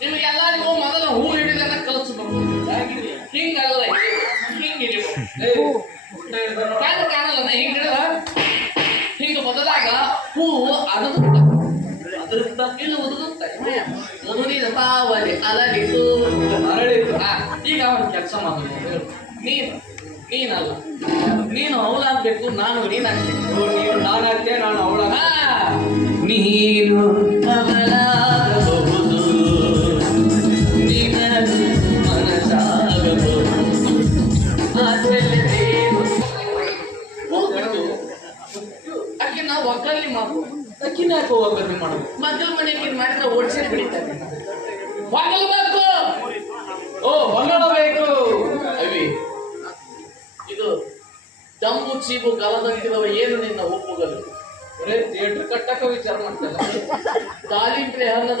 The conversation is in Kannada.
ನಿಮಗೆಲ್ಲರಿಗೂ ಮೊದಲ ಹೂ ಹಿಡಿದನ್ನ ಕಲಿಸ್ಬೇಕು. ಹಿಂಗಲ್ಲ, ಹಿಂಗ ಕಾಣಲ್ಲ, ಹಿಂಗ ಹಿಡಿದ ಹಿಂಗ ಮೊದಲಾಗ ಹೂವು ಅದೃತ್ತ ಇಲ್ಲ ಉದುರುತ್ತೆ. ಮುದುರಿದ ಪಾವಲಿ ಅಲರಿತು ಅರಳಿತು. ಈಗ ಅವನು ಕೆಲಸ ಮಾಡೋದು. ನೀನಲ್ಲ, ನೀನು ಅವಳಾಗ್ಬೇಕು, ನಾನು ನೀನಾಗ್ಬೇಕು. ನೀನು ನಾನಾಗ್ತೆ, ನಾನು ಅವಳ. ನೀನು ಅವಳಾಗಬಹುದು, ನೀನು ಮನಸ್ಸಾಗಬಹುದು. ಅಕ್ಕಿ ನಾವು ಒಗ್ಗಲ್ಲಿ ಮಾಡ್ಬೋದು. ಅಕ್ಕಿನ ಯಾಕೆ ಒಗ್ಗರಣೆ ಮಾಡೋದು? ಮಕ್ಕಳ ಮನೆಗೆ ಮಾಡಿದ್ರೆ ಓಡಿಸಿ ಬಿಡಿತಾರೆ. ಒಗ್ಗಲ್ಬೇಕು, ಹೊಗಳಬೇಕು. ಅವಿ ಇದು ತಂಬು ಚೀಬು ಗಲದಂತಿರುವ ಏನು ನಿನ್ನ ಒಪ್ಪುಗಲು? ಥಿಯೇಟರ್ ಕಟ್ಟಕ ವಿಚಾರ ಮಾಡ್ತಲ್ಲ. ದಾಲಿಂಟ್ರೆ ಹಣ್ಣದ